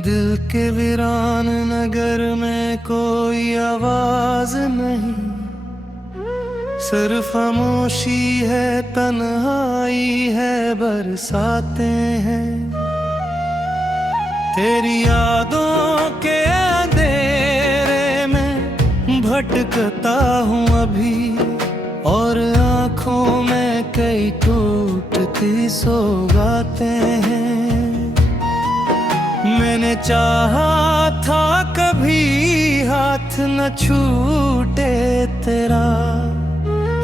दिल के वीरान नगर में कोई आवाज नहीं, सिर्फ खामोशी है, तन्हाई है, बरसातें हैं। तेरी यादों के अंधेरे में भटकता हूँ अभी, और आँखों में कई टूटती सौगातें हैं। मैंने चाहा था कभी हाथ न छूटे तेरा,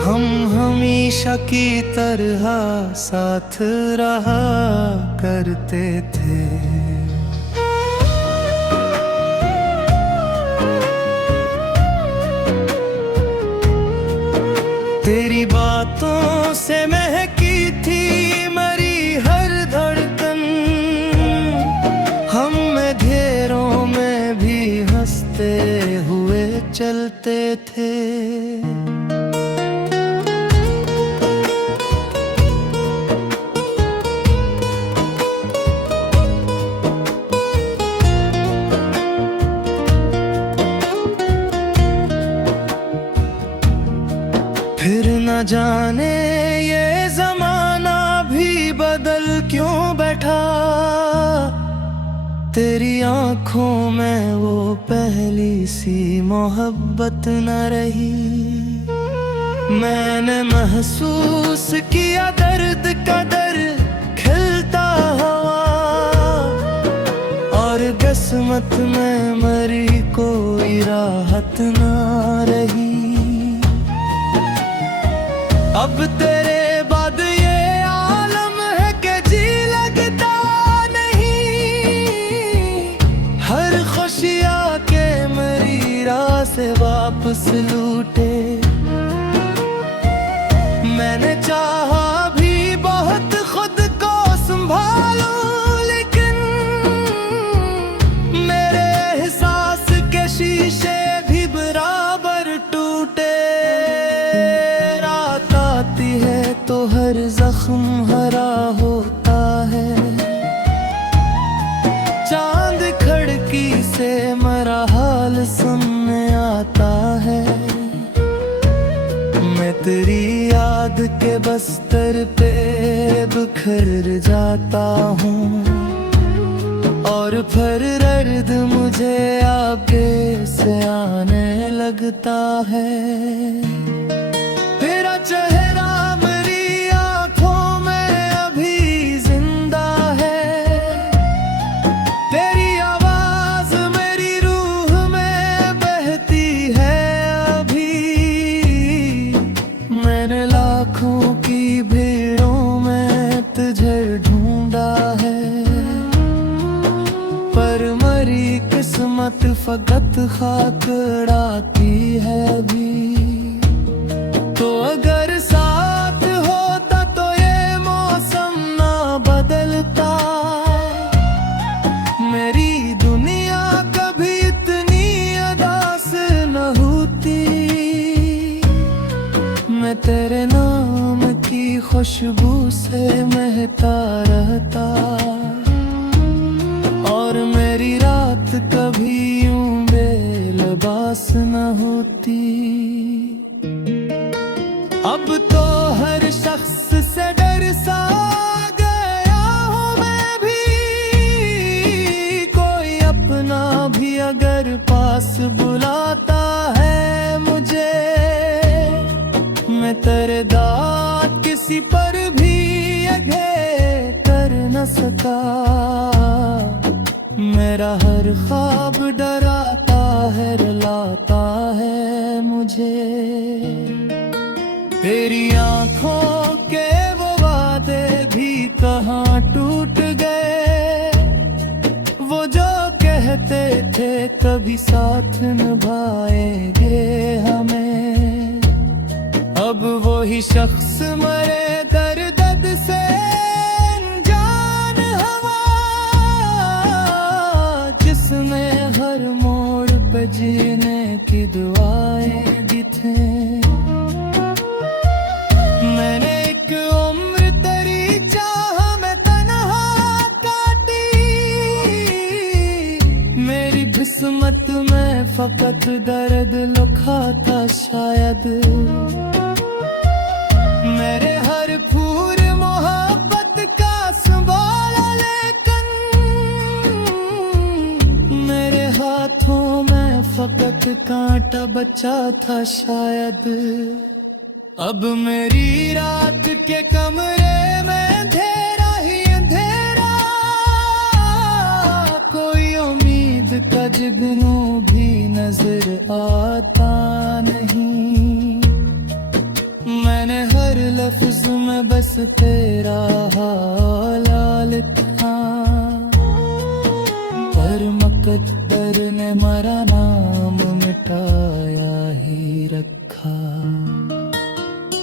हम हमेशा की तरह साथ रहा करते थे। तेरी बातों से महकी थी मरी हर धड़कन, हम अंधेरों में भी हंसते हुए चलते थे। फिर न जाने ये जमाना भी बदल क्यों बैठा, तेरी आंखों में वो पहली सी मोहब्बत न रही। मैंने महसूस किया दर्द का दर्द खिलता हुआ, और किस्मत में मरी कोई राहत न रही। अब तेरे बाद ये आलम है कि जी लगता नहीं, हर खुशियाँ के मेरी राह से वापस लूटे। मैंने चाहा भी बहुत खुद को संभालूं, लेकिन मेरे एहसास के शीशे भी बराबर टूटे। तो हर जख्म हरा होता है, चांद खिड़की से मेरा हाल सुनने आता है। मैं तेरी याद के बस्तर पे बिखर जाता हूँ, और फिर दर्द मुझे आगे से आने लगता है। तेरा चेहरा की भीड़ों में तुझे ढूंढा है, पर मरी किस्मत फकत खाकड़ाती है भी। तो अगर साथ होता तो ये मौसम ना बदलता, मेरी दुनिया कभी इतनी उदास न होती। मैं तेरे नाम की खुशबू से महकता रहता, और मेरी रात कभी यूं बेलबास न होती। अब तो हर शख्स से डर सा गया हूँ मैं भी, कोई अपना भी अगर पास बुलाता है मुझे, मैं तेरे दाद किसी पर भी यघे कर न सका। मेरा हर ख्वाब डराता है, रुलाता है मुझे। तेरी आंखों के वो वादे भी कहाँ टूट गए, भी साथ निभाएंगे हमें। अब वही शख्स मरे दर्द से अनजान हवा, जिसने हर मोड़ पे जीने की दुआएं दी थी। मैंने एक उम्र तेरी चाह में तन्हा काटी, मेरी किस्मत में फकत दर्द लिखा था शायद। मेरे हर फूल मोहब्बत का संभाला, लेकिन मेरे हाथों में फकत कांटा बचा था शायद। अब मेरी रात के कमरे में अंधेरा ही अंधेरा, कोई उम्मीद का जुगनू भी नजर आता नहीं। मैंने हर लफ्ज में बस तेरा हाल लिखा, पर मुकद्दर ने मेरा नाम मिटाया ही रखा।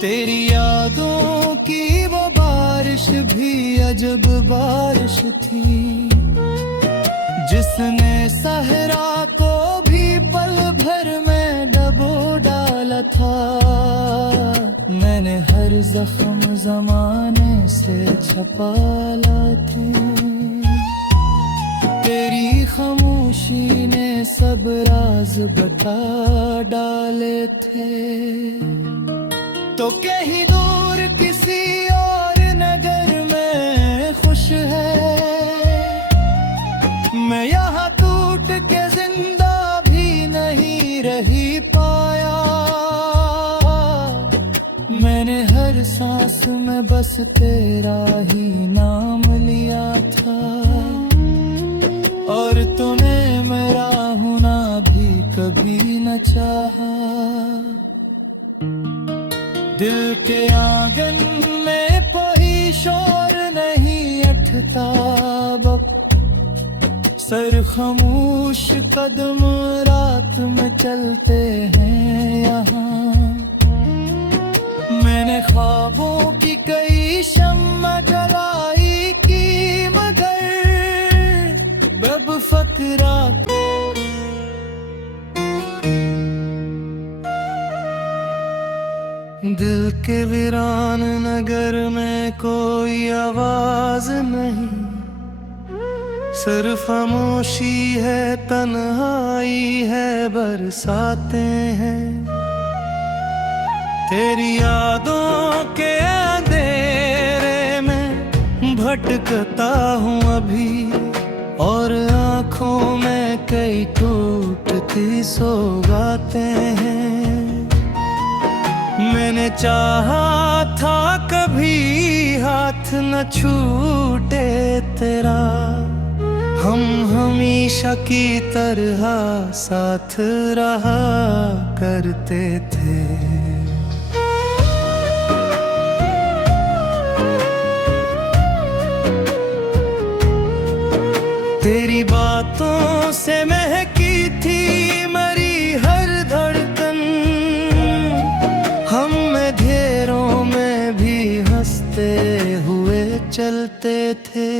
तेरी यादों की वो बारिश भी अजब बारिश थी, जिसने सहरा को भी पल भर में डबो डाला था। मैंने हर जख्म जमाने से छपा लाते, तेरी खामोशी ने सब राज बता डाले थे। तो कहीं दूर किसी और नगर में खुश है, मैं यहाँ टूट के जिंदा भी नहीं रही पाया। मैंने हर सांस में बस तेरा ही नाम लिया था, और तूने मेरा होना भी कभी न चाहा। दिल के आंगन में कोई शोर नहीं उठता, सर खामोश कदम रात में चलते हैं यहाँ। मैंने ख्वाबों की कई शम्मा जलाई की, मगर बब फकरा दिल के वीरान नगर में कोई आवाज नहीं, सिर्फ खामोशी है, तन्हाई है, बरसातें हैं। तेरी यादों के अंधेरे में भटकता हूँ अभी, और आँखों में कई टूटती सौगातें हैं। मैंने चाहा था कभी हाथ न छूटे तेरा, हम हमेशा की तरह साथ रहा करते थे। तेरी बातों से महकी थी मरी हर धड़कन, हम अंधेरों में भी हंसते हुए चलते थे।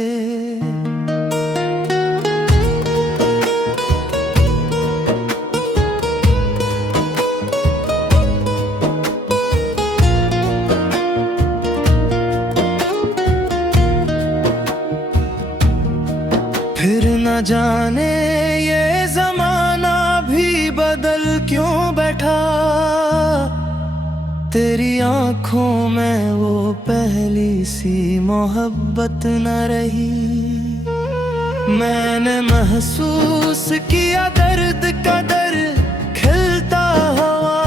फिर न जाने ये जमाना भी बदल क्यों बैठा, तेरी आंखों में वो पहली सी मोहब्बत न रही। मैंने महसूस किया दर्द का दर्द खिलता हुआ,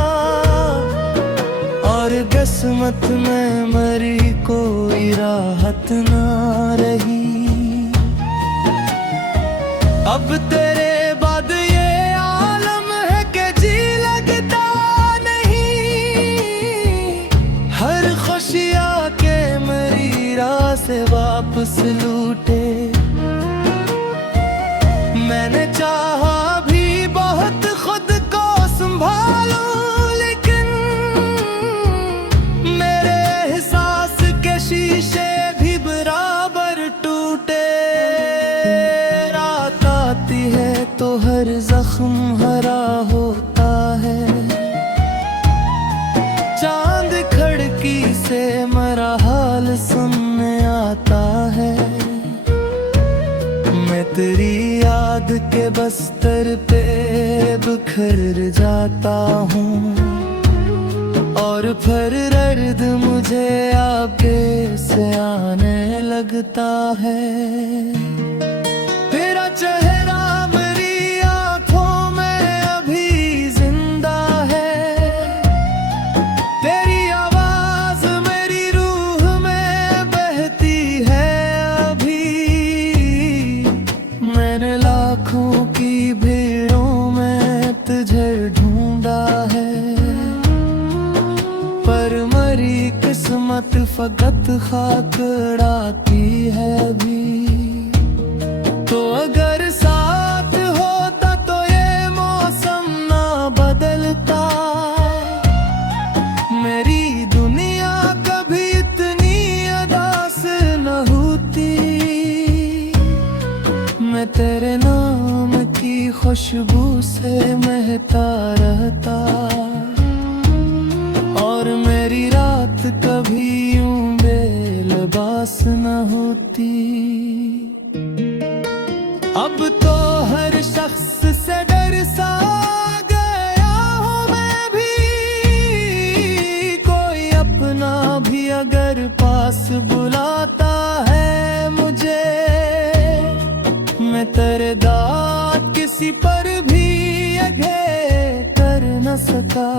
और किस्मत में मरी कोई राहत न रही। अब तेरे बाद ये आलम है कि जी लगता नहीं, हर खुशियाँ के मेरी राह से वापस लूटे। मैंने चाहा भी बहुत मेरा हाल सुनने आता है। मैं तेरी याद के बस्तर पे बिखर जाता हूँ, और फिर दर्द मुझे आगे से आने लगता है। तेरा चेहरा मेरी आंखों में अभी जिंदा है, तेरी आवाज मेरी रूह में बहती है अभी। मैंने लाखों की भीड़ों में तुझे ढूंढा है, पर मरी किस्मत फकत खाकड़ाती है अभी। तो अगर साथ होता तो ये मौसम ना बदलता, मेरी दुनिया कभी इतनी उदास न होती। मैं तेरे नाम की खुशबू से महकता रहता, और मेरी रात कभी यूं बेलबास न होती। अब तो हर शख्स से डर सा गया हूँ मैं भी, कोई अपना भी अगर पास बुलाता है मुझे, मैं तेरे दांत किसी पर भी यघे कर न सका।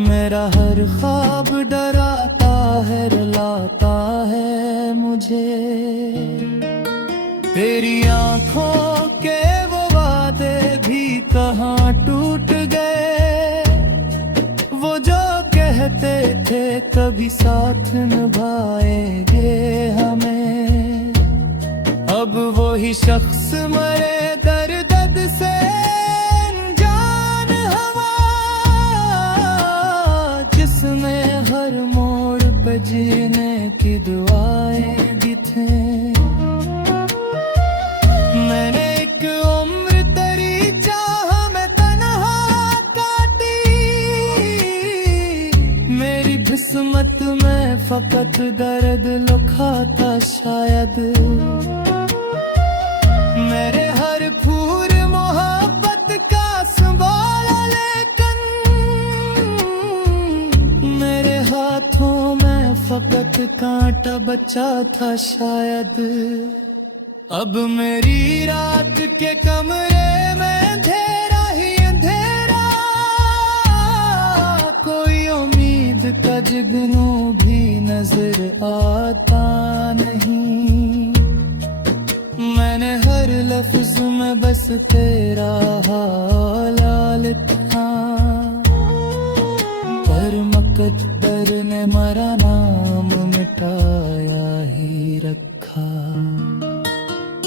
मेरा हर ख्वाब डराता है, रुलाता है मुझे। तेरी आंखों के वो वादे भी कहाँ टूट गए, वो जो कहते थे कभी साथ निभाएंगे हमें। अब वो ही शख्स मरे दर्द से अनजान हवा, जिसने हर मोड़ पे जीने की दुआएं दी थी। मैंने एक उम्र तेरी चाह में तन्हा काटी, मेरी किस्मत में फकत दर्द लिखा था शायद। मेरे हर फूल मोहब्बत का संभाला, लेकिन मेरे हाथों में फकत कांटा बचा था शायद। अब मेरी रात के कमरे में अंधेरा ही अंधेरा, कोई उम्मीद का जुगनू भी नजर आता नहीं। मैंने हर लफ्ज में बस तेरा हाल लिखा, पर मुकद्दर ने मेरा नाम मिटाया ही रखा।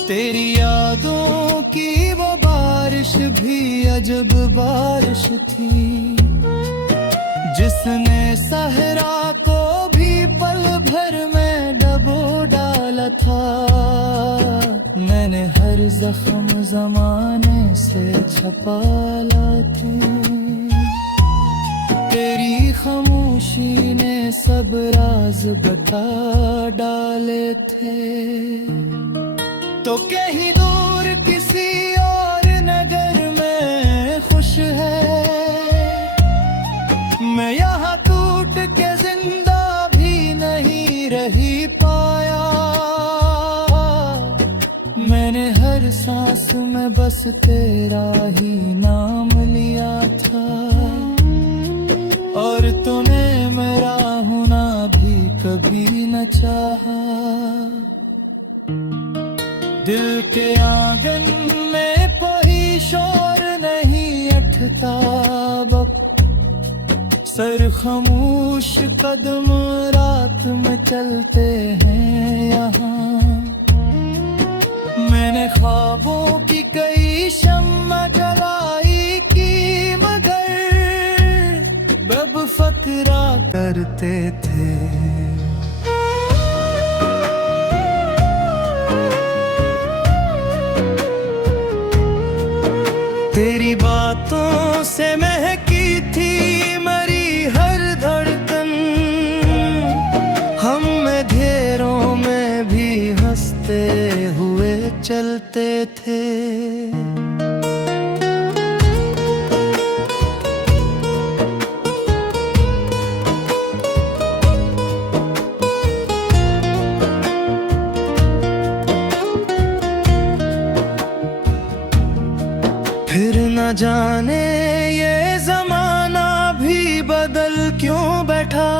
तेरी यादों की वो बारिश भी अजब बारिश थी, जिसने सहरा को भी पल भर में डबो डाला था। मैंने हर जख्म जमाने से छपा लाती, तेरी खामोशी ने सब राज बता डाले थे। तो कहीं दूर किसी और नगर में खुश है, मैं यहाँ टूट के जिंदा भी नहीं रही पाया। मैंने हर सांस में बस तेरा ही नाम लिया था, और तूने मेरा होना भी कभी न चाहा। दिल के आंगन में कोई शोर नहीं उठता, सर खामोश कदम रात में चलते हैं यहाँ। मैंने ख्वाबों की कई शम्मा जलाई की, मगर बब फकरा करते थे। तेरी बातों से महकी थी मरी हर धड़कन, चलते थे। फिर न जाने ये जमाना भी बदल क्यों बैठा,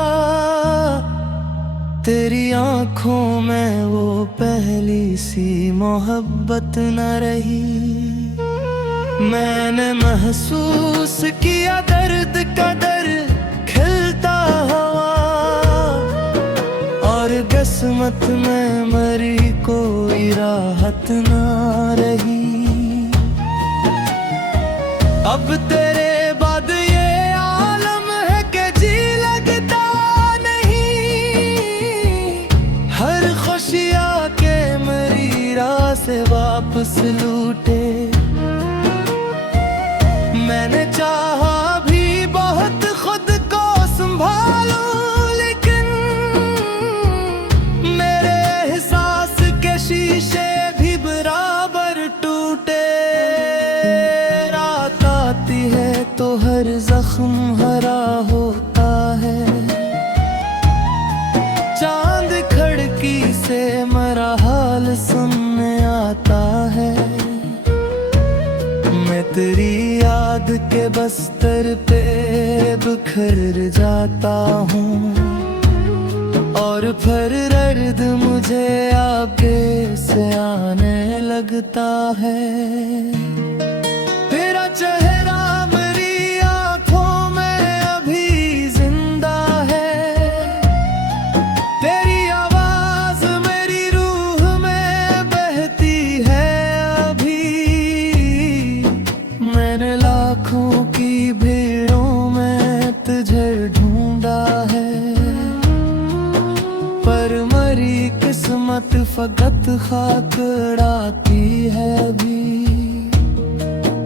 तेरी आंखों में वो पहली सी मोहब्बत न रही। मैंने महसूस किया दर्द का दर खिलता हुआ, और किस्मत में मरी कोई राहत न रही। अब तेरे बाद ये आलम है कि जी लगता नहीं, हर खुशियाँ के मेरी राह से वापस लूटे। मैंने चाहा भी बहुत खुद को संभालूं, लेकिन मेरे एहसास के शीशे भी बराबर टूटे। है तो हर जख्म हरा होता है, चांद खिड़की से मेरा हाल सुनने आता है। मैं तेरी याद के बस्तर पे बिखर जाता हूँ, और फिर दर्द मुझे आगे से आने लगता है। तेरा चेहरा मेरी आंखों में अभी जिंदा है, तेरी आवाज मेरी रूह में बहती है अभी। मैंने लाखों की भीड़ों में तुझे ढूंढा है, पर मरी किस्मत फकत खाक उड़ाती है अभी।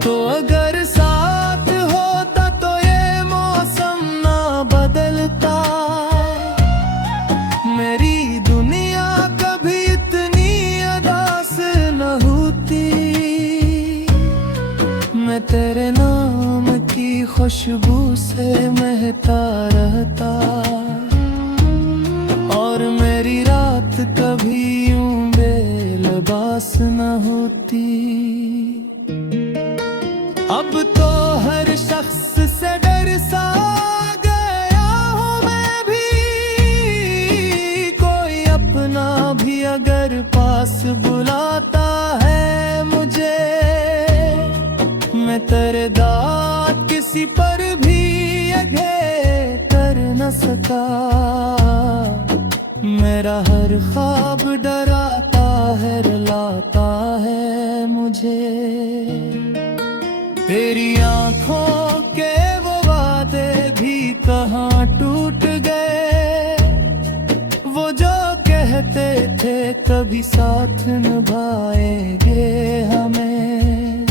तो अगर साथ होता तो ये मौसम ना बदलता, मेरी दुनिया कभी इतनी उदास न होती। मैं तेरे नाम की खुशबू से महकता रहता, और मेरी रात कभी यूं बेलबास न होती। अब तो हर शख्स से डर सा गया हूँ मैं भी, कोई अपना भी अगर पास बुलाता है मुझे, मैं तेरे दाद किसी पर भी आगे कर न सका। मेरा हर ख्वाब डराता है, रुलाता है मुझे। तेरी आंखों के वो वादे भी कहाँ टूट गए, वो जो कहते थे कभी साथ निभाएंगे हमें।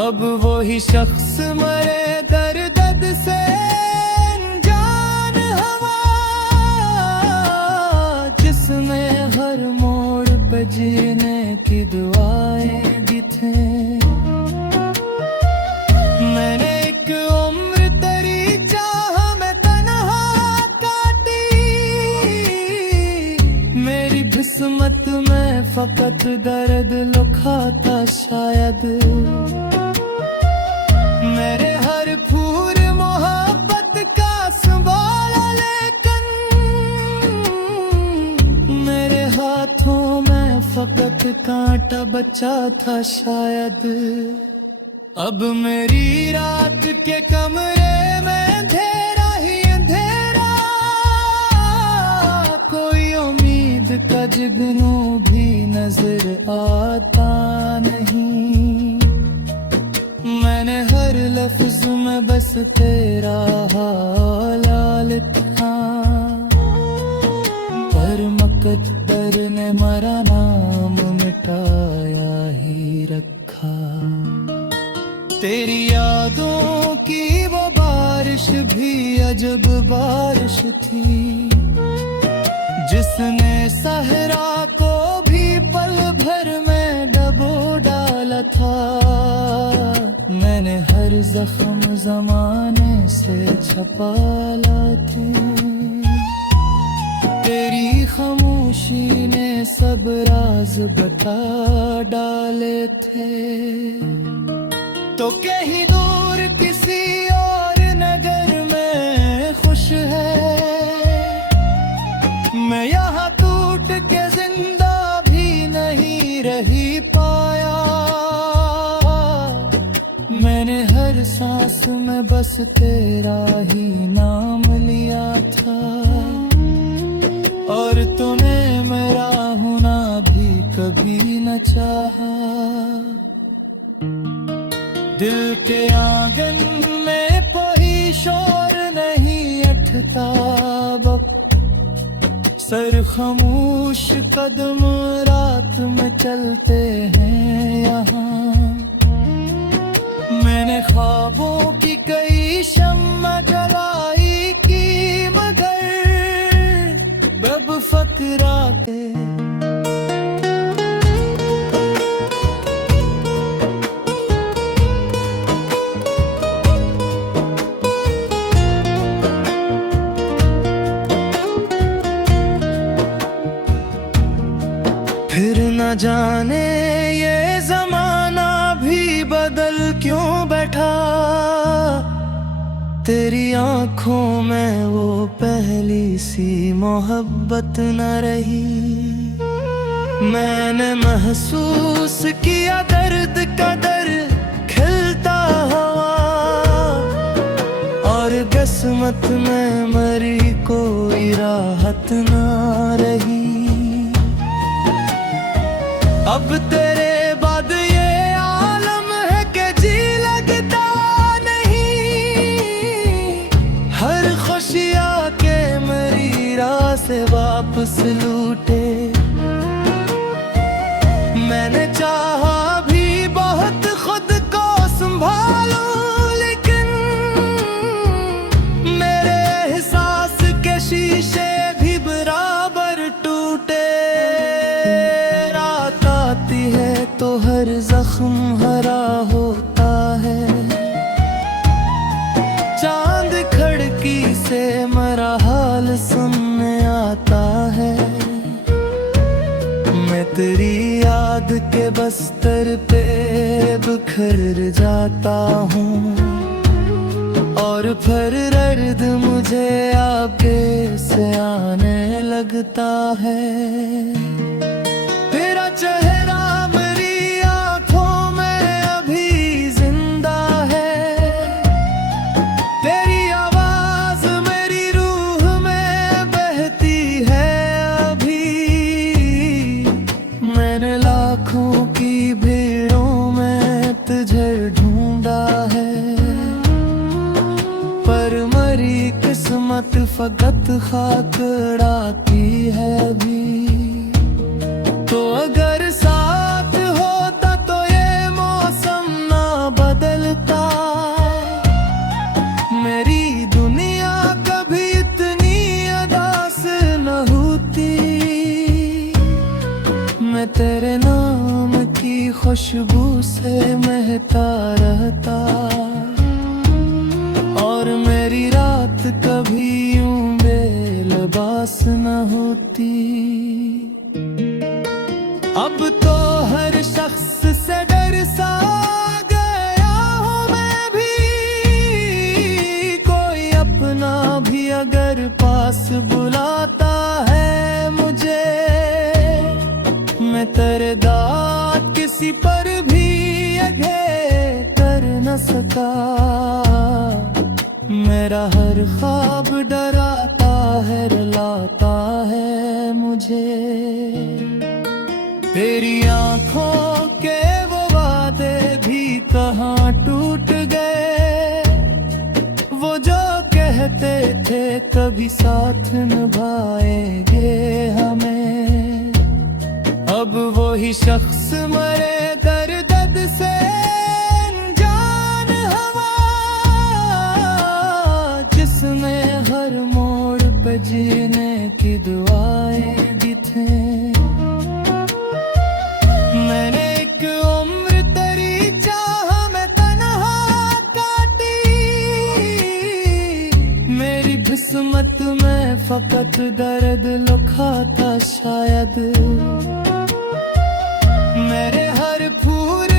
अब वही शख्स मरे दर्द से अनजान हवा, जिसने हर मोड़ पे जीने की दुआएं दी थी। मैंने एक उम्र तेरी चाह में तन्हा काटी, मेरी किस्मत में फकत दर्द लिखा था शायद। मेरे हर फूल मोहब्बत का संभाला, लेकिन मेरे हाथों में फकत कांटा बचा था शायद। अब मेरी रात के कमरे में अंधेरा ही अंधेरा, कोई उम्मीद का जुगनू भी नजर आता नहीं। मैंने हर लफ्ज में बस तेरा हाल लिखा, पर मुकद्दर ने मेरा नाम मिटाया ही रखा। तेरी यादों की वो बारिश भी अजब बारिश थी, जिसने सहरा को भी पल भर में था। मैंने हर जख्म जमाने से छपा लाती, तेरी खामोशी ने सब राज बता डाले थे। तो कहीं दूर किसी और नगर में खुश है, मैं यहाँ टूट के जिंदा भी नहीं रही पाया। मैंने हर सांस में बस तेरा ही नाम लिया था, और तूने मेरा होना भी कभी न चाहा। दिल के आंगन में कोई शोर नहीं उठता, सर खामोश कदम रात में चलते हैं यहाँ। मैंने ख्वाबों की कई शम्मा जलाई की, मगर बब फकराते फिर न जाने ये जमाना भी बदल क्यों बैठा। तेरी आंखों में वो पहली सी मोहब्बत न रही। मैंने महसूस किया दर्द का दर्द खिलता हुआ, और किस्मत में मरी कोई राहत न रही। अब तेरे बाद ये आलम है कि जी लगता नहीं। हर खुशी आके मेरी राह से वापस लूटे। मैंने चाहा भी बहुत खुद को संभालूं, लेकिन मेरे एहसास के शीशे भी बराबर टूटे। है तो हर जख्म हरा होता है, चांद खिड़की से मेरा हाल सुनने आता है। मैं तेरी याद के बस्तर पे बिखर जाता हूँ, और फिर दर्द मुझे आगे से आने लगता है। तेरा चेहरा मेरी आंखों में अभी जिंदा है, तेरी आवाज मेरी रूह में बहती है अभी। मैंने लाखों की भीड़ों में तुझे ढूंढा है, पर मरी किस्मत फकत खाक उड़ाती है अभी। तो अगर साथ होता तो ये मौसम ना बदलता, मेरी दुनिया कभी इतनी उदास न होती। मैं तेरे नाम की खुशबू से महकता रहता, और मेरी रात कभी यूं बेलबास न होती। अब तो हर शख्स से डर सा गया हूँ मैं भी, कोई अपना भी अगर पास बुलाता है मुझे। मैं तेरे दाद किसी पर भी आगे कर न सका, मेरा हर ख्वाब डराता है रुलाता है मुझे। तेरी आंखों के वो वादे भी कहाँ टूट गए, वो जो कहते थे कभी साथ निभाएंगे हमें। अब वो ही शख्स मरे दर्द से जान हवा, जिसने हर मोड़ पे जीने की दुआएं भी थे। मैंने एक उम्र तेरी किस्मत में फकत दर्द लिखा था शायद। मेरे हर फूल